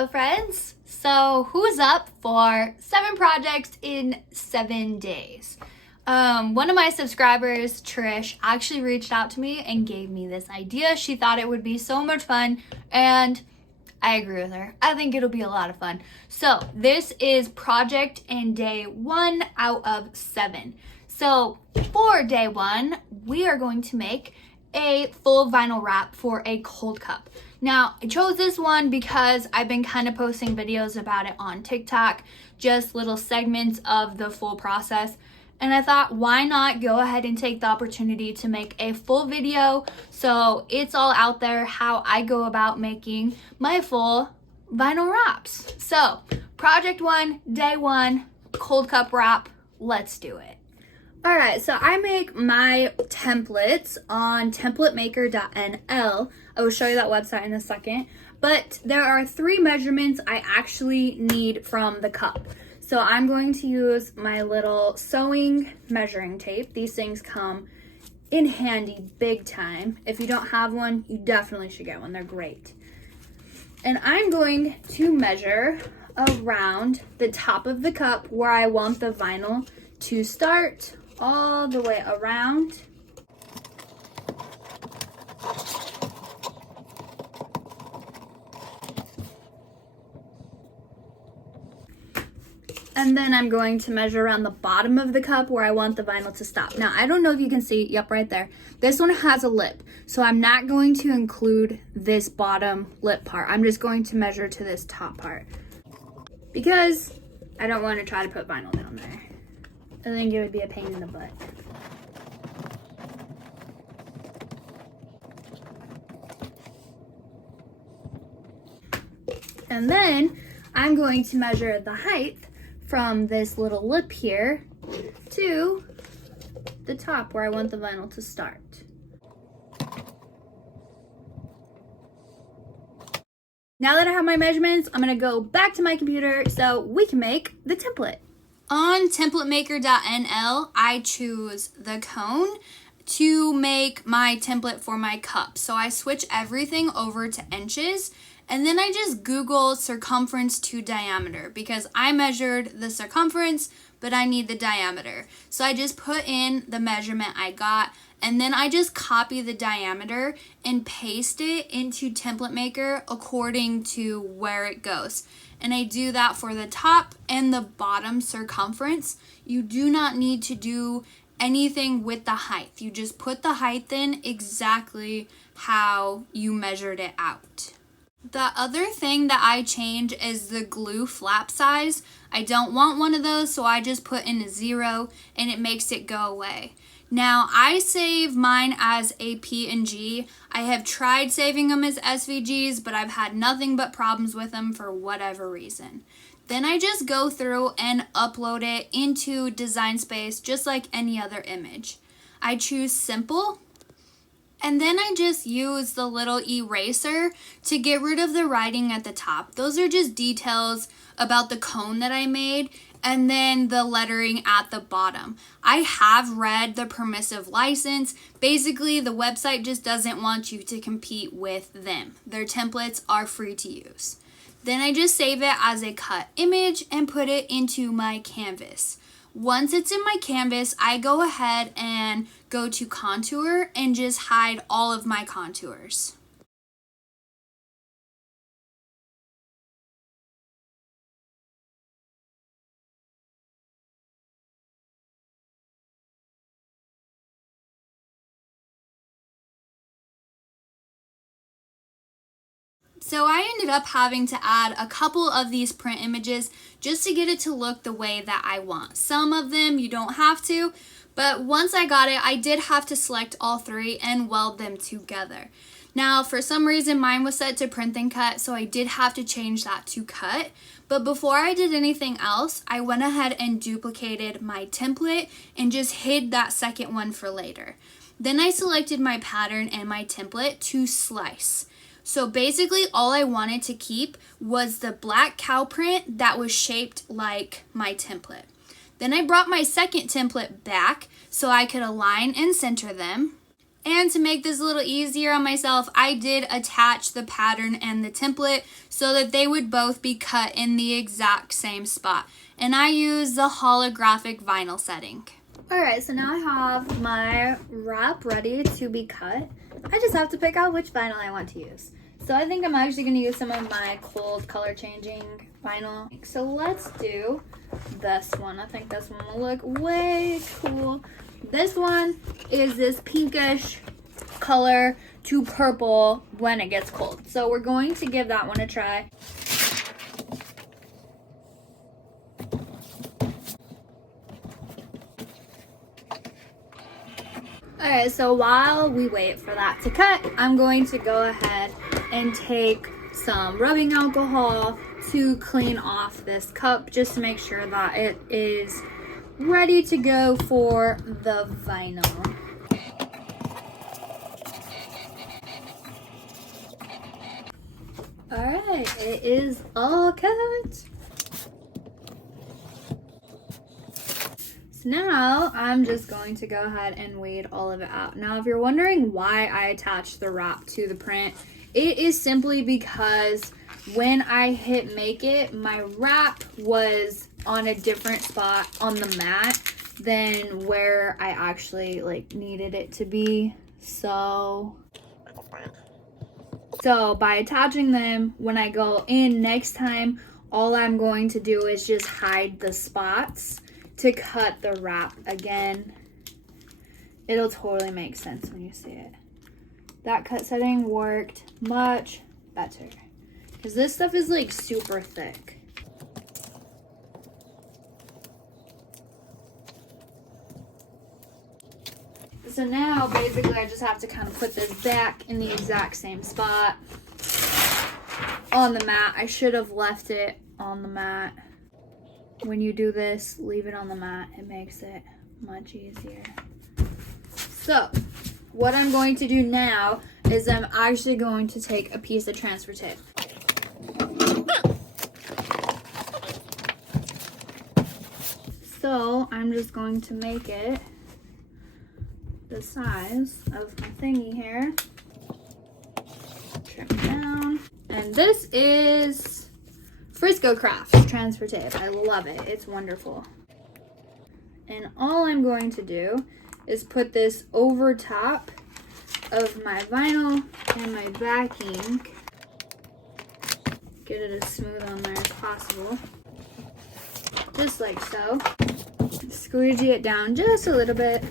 Hello friends! So who's up for 7 projects in 7 days? One of my subscribers, Trish, actually reached out to me and gave me this idea. She thought it would be so much fun and I agree with her. I think it'll be a lot of fun. So this is project in day 1 out of 7. So for day 1, we are going to make a full vinyl wrap for a cold cup. Now, I chose this one because I've been kind of posting videos about it on TikTok, just little segments of the full process. And I thought, why not go ahead and take the opportunity to make a full video so it's all out there how I go about making my full vinyl wraps. So, project 1, day 1, cold cup wrap, let's do it. Alright, so I make my templates on templatemaker.nl. I will show you that website in a second. But there are 3 measurements I actually need from the cup. So I'm going to use my little sewing measuring tape. These things come in handy big time. If you don't have one, you definitely should get one. They're great. And I'm going to measure around the top of the cup where I want the vinyl to start all the way around. And then I'm going to measure around the bottom of the cup where I want the vinyl to stop. Now, I don't know if you can see, yep, right there. This one has a lip, so I'm not going to include this bottom lip part. I'm just going to measure to this top part because I don't want to try to put vinyl down there. I think it would be a pain in the butt. And then I'm going to measure the height from this little lip here to the top where I want the vinyl to start. Now that I have my measurements, I'm gonna go back to my computer so we can make the template. On templatemaker.nl, I choose the cone to make my template for my cup. So I switch everything over to inches, and then I just Google circumference to diameter because I measured the circumference, but I need the diameter. So I just put in the measurement I got, and then I just copy the diameter and paste it into Template Maker according to where it goes. And I do that for the top and the bottom circumference. You do not need to do anything with the height. You just put the height in exactly how you measured it out. The other thing that I change is the glue flap size. I don't want one of those, so I just put in a 0 and it makes it go away. Now, I save mine as a PNG. I have tried saving them as SVGs, but I've had nothing but problems with them for whatever reason. Then I just go through and upload it into Design Space just like any other image. I choose simple, and then I just use the little eraser to get rid of the writing at the top. Those are just details about the cone that I made, and then the lettering at the bottom. I have read the permissive license. Basically, the website just doesn't want you to compete with them. Their templates are free to use. Then I just save it as a cut image and put it into my canvas. Once it's in my canvas, I go ahead and go to contour and just hide all of my contours. So I ended up having to add a couple of these print images just to get it to look the way that I want. Some of them you don't have to, but once I got it, I did have to select all 3 and weld them together. Now, for some reason, mine was set to print and cut, so I did have to change that to cut. But before I did anything else, I went ahead and duplicated my template and just hid that second one for later. Then I selected my pattern and my template to slice. So basically all I wanted to keep was the black cow print that was shaped like my template. Then I brought my second template back so I could align and center them. And to make this a little easier on myself, I did attach the pattern and the template so that they would both be cut in the exact same spot. And I use the holographic vinyl setting. Alright, so now I have my wrap ready to be cut. I just have to pick out which vinyl I want to use. So I think I'm actually going to use some of my cold color changing vinyl. So let's do this one. I think this one will look way cool. This one is this pinkish color to purple when it gets cold. So we're going to give that one a try. Alright, so while we wait for that to cut, I'm going to go ahead and take some rubbing alcohol to clean off this cup just to make sure that it is ready to go for the vinyl. Alright, it is all cut. So now I'm just going to go ahead and weed all of it out. Now, if you're wondering why I attached the wrap to the print, it is simply because when I hit make it, my wrap was on a different spot on the mat than where I actually needed it to be. So by attaching them, when I go in next time, all I'm going to do is just hide the spots to cut the wrap again. It'll totally make sense when you see it. That cut setting worked much better because this stuff is super thick. So now basically I just have to kind of put this back in the exact same spot on the mat. I should have left it on the mat. When you do this, leave it on the mat. It makes it much easier. So what I'm going to do now is I'm actually going to take a piece of transfer tape. So I'm just going to make it the size of my thingy here. Trim it down. And this is Frisco Crafts transfer tape. I love it. It's wonderful. And all I'm going to do is put this over top of my vinyl and my backing. Get it as smooth on there as possible. Just like so. Squeegee it down just a little bit.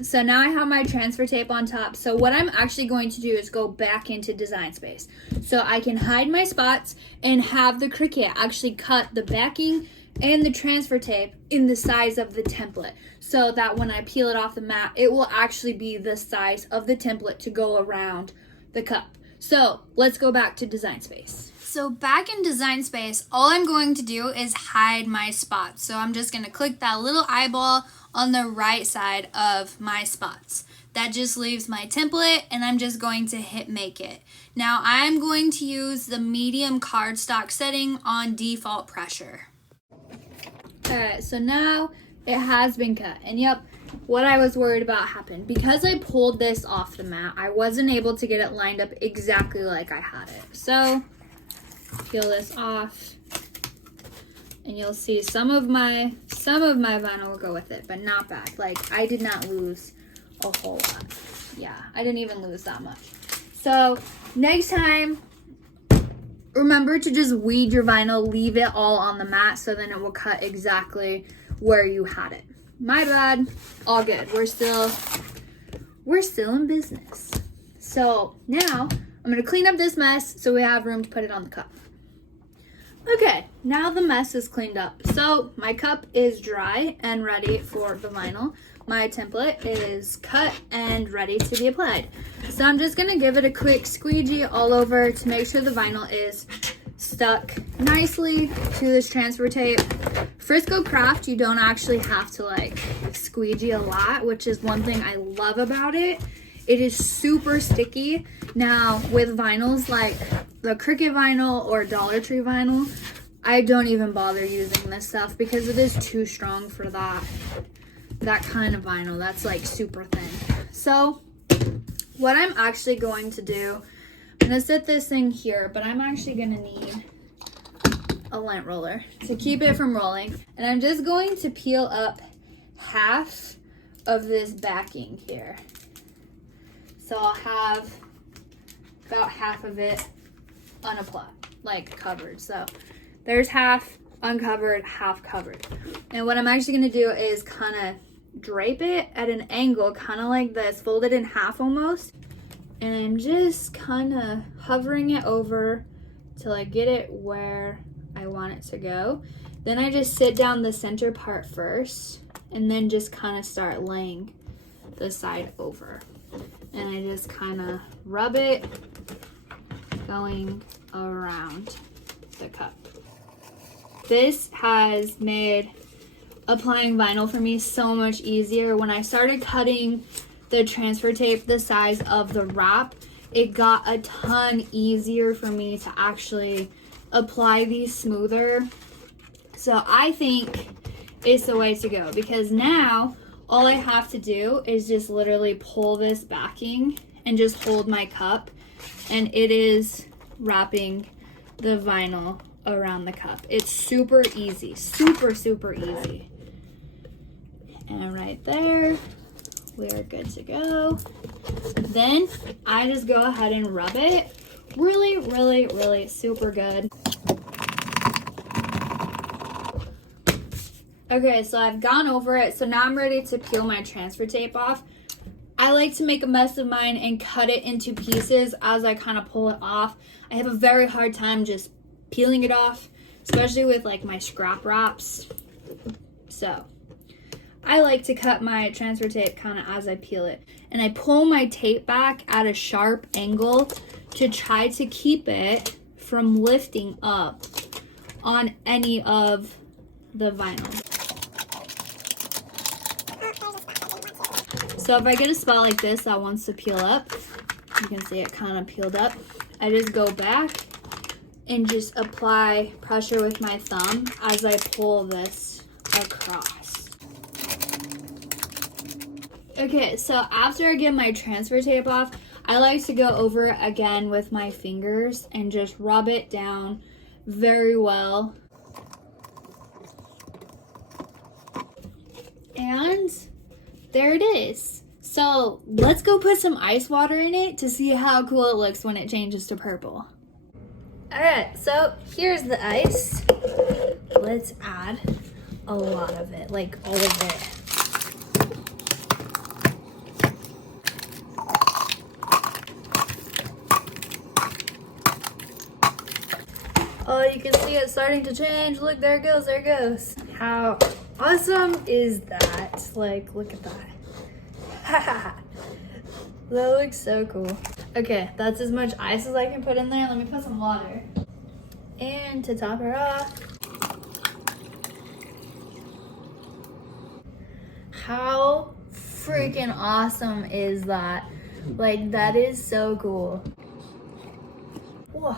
So now I have my transfer tape on top. So what I'm actually going to do is go back into Design Space. So I can hide my spots and have the Cricut actually cut the backing and the transfer tape in the size of the template. So that when I peel it off the mat, it will actually be the size of the template to go around the cup. So let's go back to Design Space. So back in Design Space, all I'm going to do is hide my spots. So I'm just going to click that little eyeball on the right side of my spots. That just leaves my template and I'm just going to hit make it. Now I'm going to use the medium cardstock setting on default pressure. Alright, so now it has been cut. And yep, what I was worried about happened. Because I pulled this off the mat, I wasn't able to get it lined up exactly like I had it. So peel this off and you'll see some of my vinyl will go with it, but not bad. I did not lose a whole lot. Yeah, I didn't even lose that much. So next time, remember to just weed your vinyl, leave it all on the mat so then it will cut exactly where you had it. My bad, all good. We're still in business. So now I'm gonna clean up this mess so we have room to put it on the cup. Okay, now the mess is cleaned up. So my cup is dry and ready for the vinyl. My template is cut and ready to be applied. So I'm just gonna give it a quick squeegee all over to make sure the vinyl is stuck nicely to this transfer tape. Frisco Craft, you don't actually have to squeegee a lot, which is one thing I love about it. It is super sticky. Now with vinyls like the Cricut vinyl or Dollar Tree vinyl, I don't even bother using this stuff because it is too strong for that that kind of vinyl that's like super thin. So what I'm actually going to do, I'm gonna set this thing here, but I'm actually gonna need a lint roller to keep it from rolling. And I'm just going to peel up half of this backing here. So I'll have about half of it unapplied, like covered. So there's half uncovered, half covered. And what I'm actually gonna do is kind of drape it at an angle, kind of like this, fold it in half almost. And I'm just kind of hovering it over till I get it where I want it to go. Then I just sit down the center part first and then just kind of start laying the side over. And I just kind of rub it going around the cup. This has made applying vinyl for me so much easier. When I started cutting the transfer tape the size of the wrap, it got a ton easier for me to actually apply these smoother. So I think it's the way to go, because now all I have to do is just literally pull this backing and just hold my cup, and it is wrapping the vinyl around the cup. It's super easy, super easy. And right there, we're good to go. Then I just go ahead and rub it really super good. Okay, so I've gone over it, so now I'm ready to peel my transfer tape off. I like to make a mess of mine and cut it into pieces as I kind of pull it off. I have a very hard time just peeling it off, especially with like my scrap wraps. So I like to cut my transfer tape kind of as I peel it. And I pull my tape back at a sharp angle to try to keep it from lifting up on any of the vinyl. So if I get a spot like this that wants to peel up, you can see it kind of peeled up. I just go back and just apply pressure with my thumb as I pull this across. Okay, so after I get my transfer tape off, I like to go over it again with my fingers and just rub it down very well. And there it is. So let's go put some ice water in it to see how cool it looks when it changes to purple. All right, so here's the ice. Let's add a lot of it, like all of it. Oh, you can see it starting to change. Look, there it goes, there it goes. How awesome is that? Like, look at that. That looks so cool. Okay, that's as much ice as I can put in there. Let me put some water. And to top her off, how freaking awesome is that? Like, that is so cool. Whoa.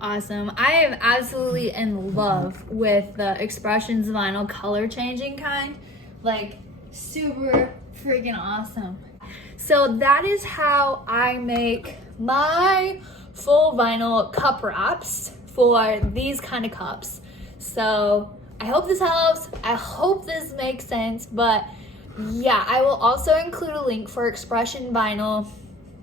Awesome. I am absolutely in love with the Expressions vinyl color changing kind. Like, super freaking awesome. So that is how I make my full vinyl cup wraps for these kind of cups. So I hope this helps. I hope this makes sense. But yeah, I will also include a link for Expression vinyl,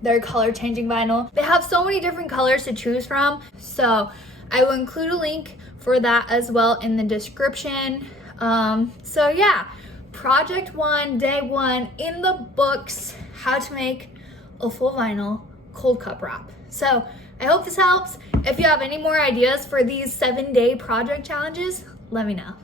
their color changing vinyl. They have so many different colors to choose from, so I will include a link for that as well in the description. So yeah, project 1, day 1 in the books, how to make a full vinyl cold cup wrap. So I hope this helps. If you have any more ideas for these 7-day project challenges, let me know.